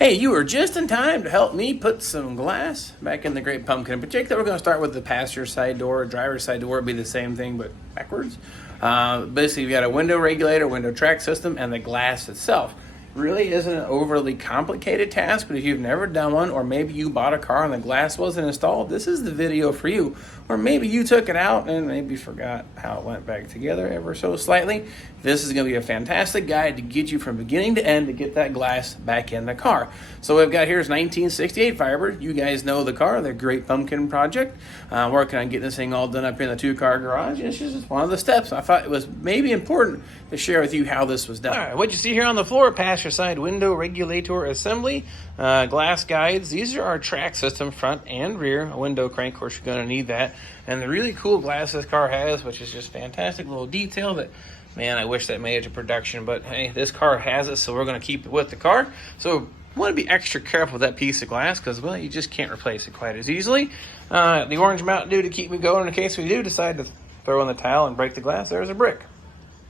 Hey, you were just in time to help me put some glass back in the Great Pumpkin. In particular, we're going to start with the passenger side door. Driver's side door would be the same thing, but backwards. Basically, you've got a window regulator, window track system, and the glass itself. Really isn't an overly complicated task, but if you've never done one, or maybe you bought a car and the glass wasn't installed, this is the video for you. Or maybe you took it out and maybe forgot how it went back together ever so slightly. This is going to be a fantastic guide to get you from beginning to end to get that glass back in the car. So what we've got here is 1968 Firebird. You guys know the car, the Great Pumpkin project. Working on getting this thing all done up here in the two-car garage. And it's just one of the steps. I thought it was maybe important to share with you how this was done. All right, what you see here on the floor, passenger side window regulator assembly, glass guides. These are our track system, front and rear. A window crank, of course, you're going to need that. And the really cool glass this car has, which is just fantastic little detail that, man, I wish that made it to production, but hey, this car has it, so we're going to keep it with the car. So want to be extra careful with that piece of glass because, well, you just can't replace it quite as easily. The orange Mountain Dew to keep me going in case we do decide to throw in the towel and break the glass. There's a brick.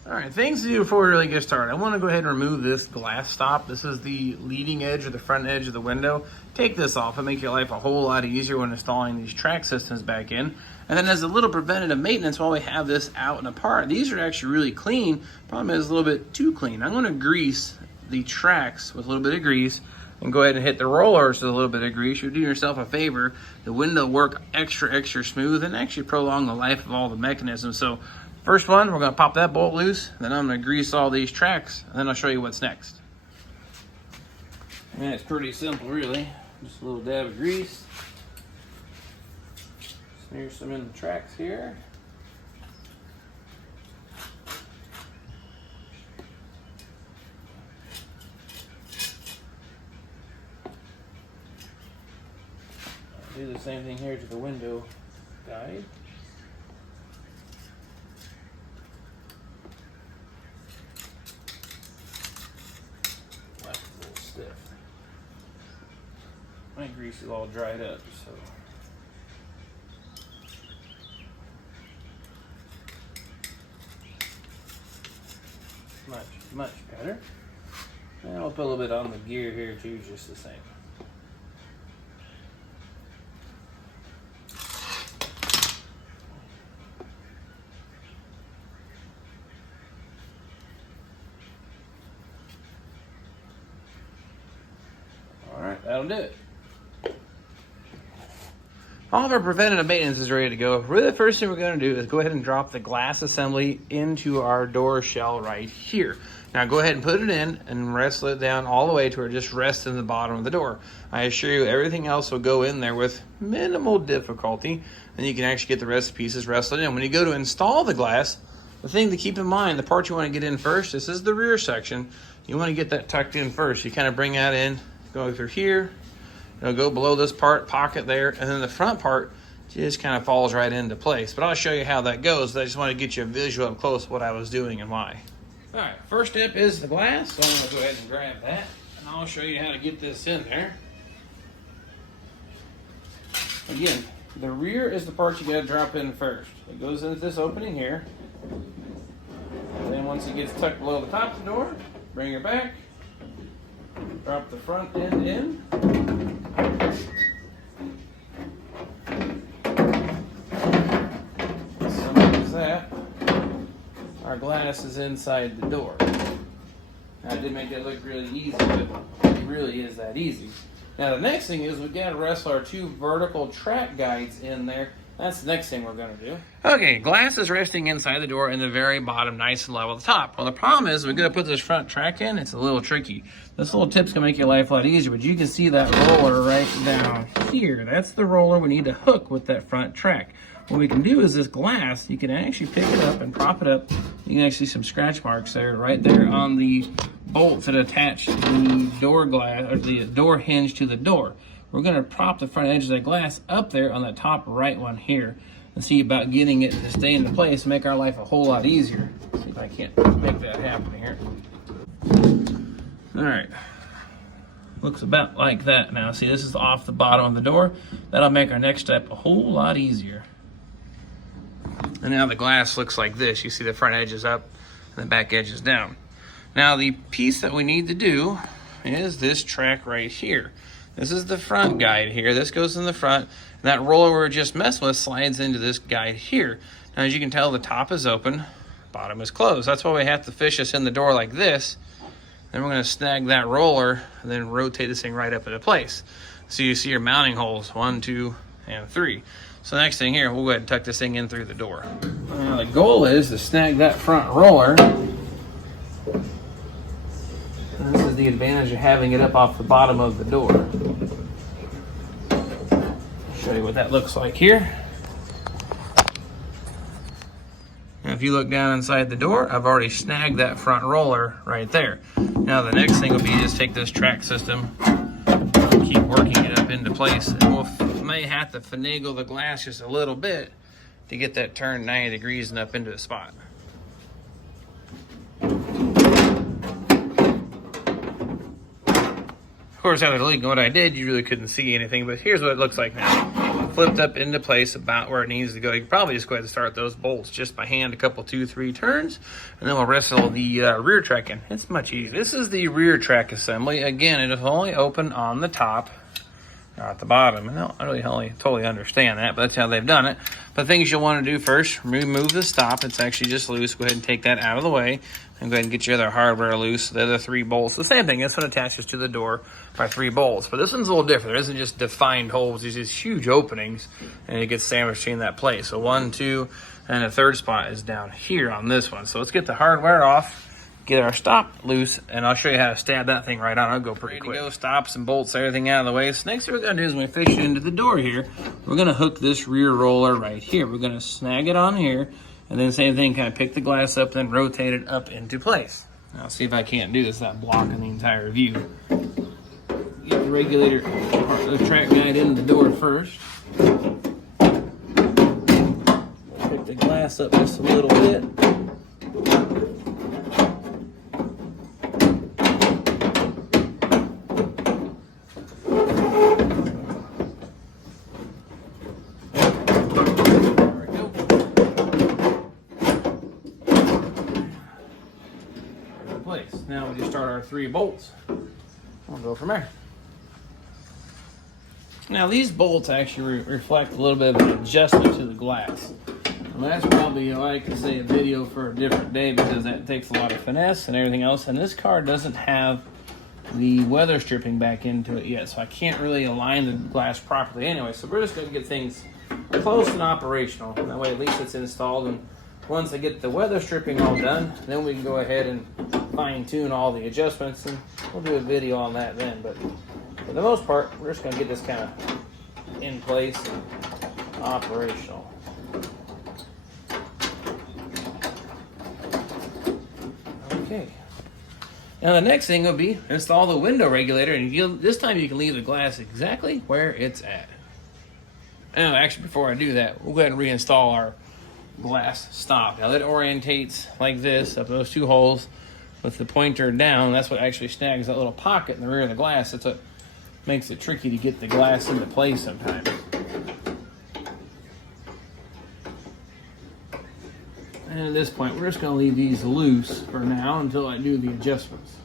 All right, things to do before we really get started. I want to go ahead and remove this glass stop. This is the leading edge or the front edge of the window. Take this off. It'll make your life a whole lot easier when installing these track systems back in. And then as a little preventative maintenance while we have this out and apart, these are actually really clean. Problem is a little bit too clean. I'm going to grease the tracks with a little bit of grease and go ahead and hit the rollers with a little bit of grease. You're doing yourself a favor. The window will work extra smooth and actually prolong the life of all the mechanisms. So first one, we're going to pop that bolt loose. Then I'm going to grease all these tracks, and then I'll show you what's next. And it's pretty simple, really. Just a little dab of grease. Smear some in the tracks here. Do the same thing here to the window guide. That's a little stiff. My grease is all dried up, so. Much better. And I'll put a little bit on the gear here too, just the same. All right, that'll do it. All of our preventative maintenance is ready to go. Really, the first thing we're going to do is go ahead and drop the glass assembly into our door shell right here. Now go ahead and put it in and wrestle it down all the way to where it just rests in the bottom of the door. I assure you everything else will go in there with minimal difficulty, and you can actually get the rest of the pieces wrestled in. When you go to install the glass, the thing to keep in mind, the part you want to get in first, this is the rear section. You want to get that tucked in first. You kind of bring that in, go through here, it'll go below this part, pocket there, and then the front part just kind of falls right into place. But I'll show you how that goes. I just want to get you a visual up close of what I was doing and why. All right, first step is the glass. So I'm going to go ahead and grab that, and I'll show you how to get this in there. Again, the rear is the part you got to drop in first. It goes into this opening here. And then once it gets tucked below the top of the door, bring it back. Drop the front end in. Simple as that. Our glass is inside the door. Now, I did make that look really easy, but it really is that easy. Now, the next thing is we've got to wrestle our two vertical track guides in there. That's the next thing we're going to do. Okay, glass is resting inside the door in the very bottom, nice and level at the top. Well, the problem is we're going to put this front track in. It's a little tricky. This little tip's going to make your life a lot easier, but you can see that roller right down here. That's the roller we need to hook with that front track. What we can do is this glass, you can actually pick it up and prop it up. You can actually see some scratch marks there, right there on the bolts that attach the door glass, or the door hinge to the door. We're going to prop the front edge of that glass up there on the top right one here and see about getting it to stay into place and make our life a whole lot easier. Let's see if I can't make that happen here. All right. Looks about like that now. See, this is off the bottom of the door. That'll make our next step a whole lot easier. And now the glass looks like this. You see the front edge is up and the back edge is down. Now the piece that we need to do is this track right here. This is the front guide here. This goes in the front. And that roller we were just messing with slides into this guide here. Now, as you can tell, the top is open, bottom is closed. That's why we have to fish this in the door like this. Then we're going to snag that roller and then rotate this thing right up into place. So you see your mounting holes, 1, 2, and 3. So the next thing here, we'll go ahead and tuck this thing in through the door. Now the goal is to snag that front roller. And this is the advantage of having it up off the bottom of the door. I'll show you what that looks like here. Now if you look down inside the door, I've already snagged that front roller right there. Now the next thing will be just take this track system, keep working it up into place, and may have to finagle the glass just a little bit to get that turned 90 degrees and up into a spot. Of course, after looking at what I did, you really couldn't see anything, but here's what it looks like now. Flipped up into place about where it needs to go. You can probably just go ahead and start those bolts just by hand, a couple, 2, 3 turns, and then we'll wrestle the rear track in. It's much easier. This is the rear track assembly. Again, it is only open on the top, not the bottom. And I don't really totally understand that, but that's how they've done it. But things you'll want to do first, remove the stop. It's actually just loose. Go ahead and take that out of the way. And go ahead and get your other hardware loose. The other 3 bolts, the same thing. This one attaches to the door by 3 bolts. But this one's a little different. There isn't just defined holes. There's these huge openings, and it gets sandwiched in that place. So 1, 2, and a third spot is down here on this one. So let's get the hardware off, get our stop loose, and I'll show you how to stab that thing right on. I'll go pretty quick. Go, stops and bolts, everything out of the way. So next thing we're going to do is when we fish it into the door here, we're going to hook this rear roller right here. We're going to snag it on here. And then same thing, kind of pick the glass up and rotate it up into place. Now see if I can't do this without blocking the entire view. Get the regulator, or the track guide in the door first. Pick the glass up just a little bit. Now we just start our 3 bolts. We'll go from there. Now these bolts actually reflect a little bit of an adjustment to the glass. And that's probably, like I say, a video for a different day because that takes a lot of finesse and everything else. And this car doesn't have the weather stripping back into it yet, so I can't really align the glass properly anyway. So we're just going to get things close and operational. That way at least it's installed, and once I get the weather stripping all done, then we can go ahead and fine tune all the adjustments, and we'll do a video on that then. But for the most part, we're just going to get this kind of in place and operational. Okay. Now the next thing will be install the window regulator, and this time you can leave the glass exactly where it's at. And actually, before I do that, we'll go ahead and reinstall our glass stop. Now that orientates like this up those 2 holes with the pointer down. That's what actually snags that little pocket in the rear of the glass. That's what makes it tricky to get the glass into place sometimes. And at this point, we're just going to leave these loose for now until I do the adjustments.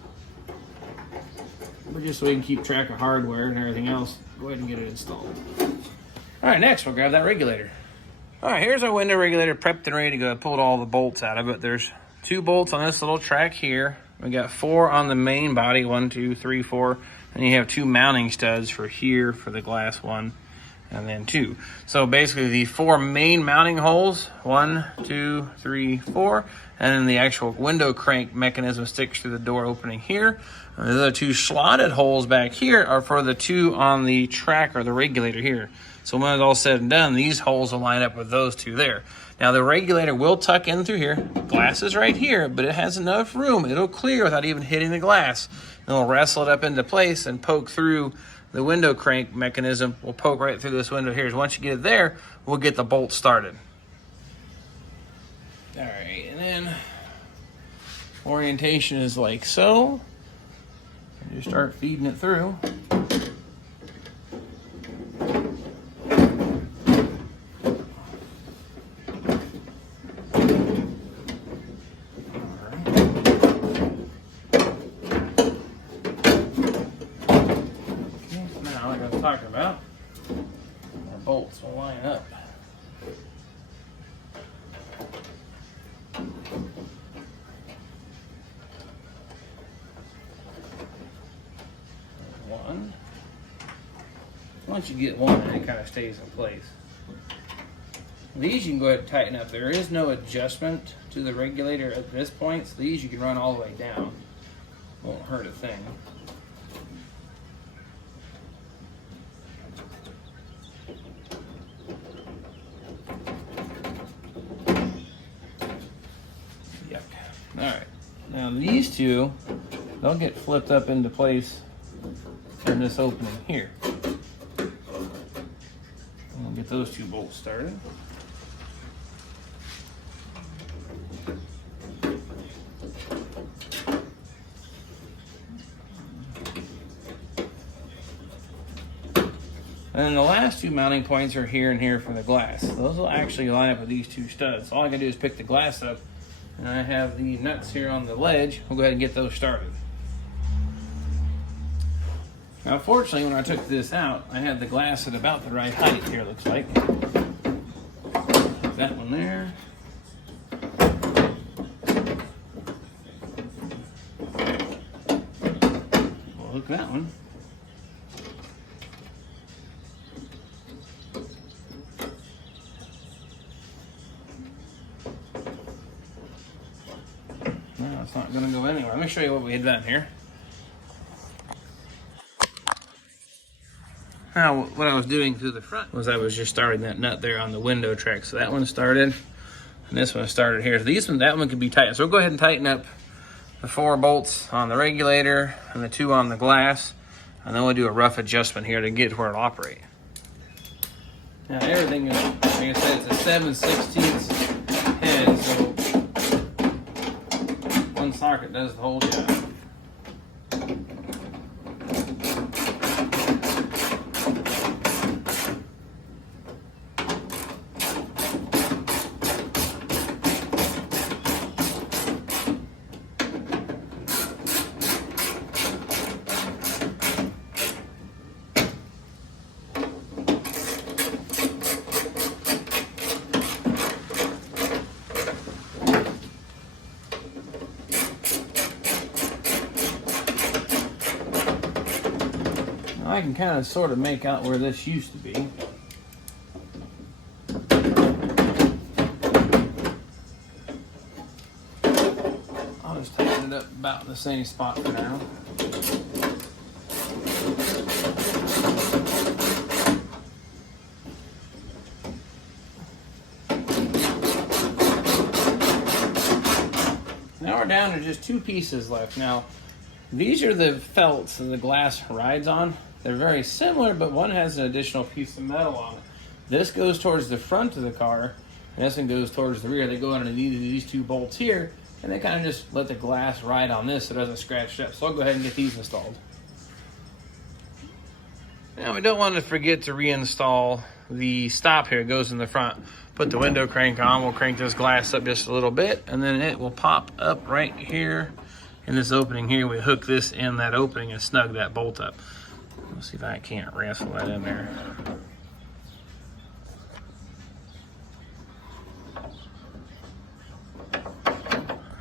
But just so we can keep track of hardware and everything else, go ahead and get it installed. All right, next we'll grab that regulator. All right, here's our window regulator prepped and ready to go. I pulled all the bolts out of it. There's 2 bolts on this little track here. We got 4 on the main body, 1, 2, 3, 4. And you have 2 mounting studs for here for the glass 1 and then 2. So basically the 4 main mounting holes, 1, 2, 3, 4, and then the actual window crank mechanism sticks through the door opening here. And the other 2 slotted holes back here are for the 2 on the track or the regulator here. So when it's all said and done, these holes will line up with those 2 there. Now the regulator will tuck in through here. Glass is right here, but it has enough room. It'll clear without even hitting the glass. And we'll wrestle it up into place and poke through the window crank mechanism. We'll poke right through this window here. Once you get it there, we'll get the bolt started. All right, and then orientation is like so. And you start feeding it through. now, like I was talking about, our bolts will line up. One. Once you get one, it kind of stays in place. These you can go ahead and tighten up. There is no adjustment to the regulator at this point, so these you can run all the way down. Won't hurt a thing. Yuck. Alright. Now these two, they'll get flipped up into place in this opening here. We'll get those two bolts started. And then the last two mounting points are here and here for the glass. Those will actually line up with these two studs. So all I can do is pick the glass up, and I have the nuts here on the ledge. We'll go ahead and get those started. Now, fortunately, when I took this out, I had the glass at about the right height here, it looks like. That one there. We'll hook that one. No, it's not going to go anywhere. Let me show you what we had done here. Now, what I was doing through the front was I was just starting that nut there on the window track. So that one started, and this one started here. So that one could be tightened. So we'll go ahead and tighten up the 4 bolts on the regulator and the 2 on the glass, and then we'll do a rough adjustment here to get to where it'll operate. Now everything is, like I said, it's a 7/16 head, so one socket does the whole job. I can kind of sort of make out where this used to be. I'll just tighten it up about in the same spot for now. Now we're down to just 2 pieces left. Now, these are the felts that the glass rides on. They're very similar, but one has an additional piece of metal on it. This goes towards the front of the car, and this one goes towards the rear. They go underneath these 2 bolts here, and they kind of just let the glass ride on this so it doesn't scratch up. So I'll go ahead and get these installed. Now we don't want to forget to reinstall the stop here. It goes in the front. Put the window crank on. We'll crank this glass up just a little bit, and then it will pop up right here in this opening here. We hook this in that opening and snug that bolt up. Let's see if I can't wrestle that in there.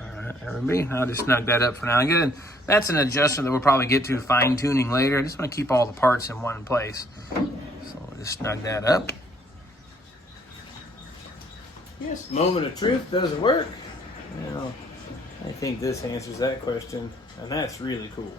Alright, there we be. I'll just snug that up for now. Again, that's an adjustment that we'll probably get to fine tuning later. I just want to keep all the parts in one place. So we'll just snug that up. Yes, moment of truth. Does it work? Well, I think this answers that question, and that's really cool.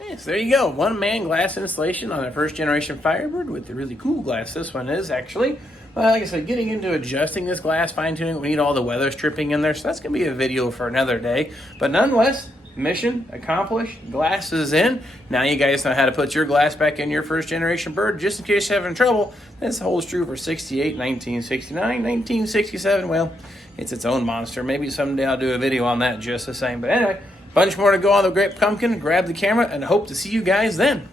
Yes, there you go. One-man glass installation on a first-generation Firebird with the really cool glass this one is, actually. Well, like I said, getting into adjusting this glass, fine-tuning, we need all the weather stripping in there, so that's going to be a video for another day. But nonetheless, mission accomplished. Glass is in. Now you guys know how to put your glass back in your first-generation Bird. Just in case you're having trouble, this holds true for 68, 1969, 1967. Well, it's its own monster. Maybe someday I'll do a video on that just the same. But anyway, bunch more to go on the Great Pumpkin. Grab the camera and hope to see you guys then.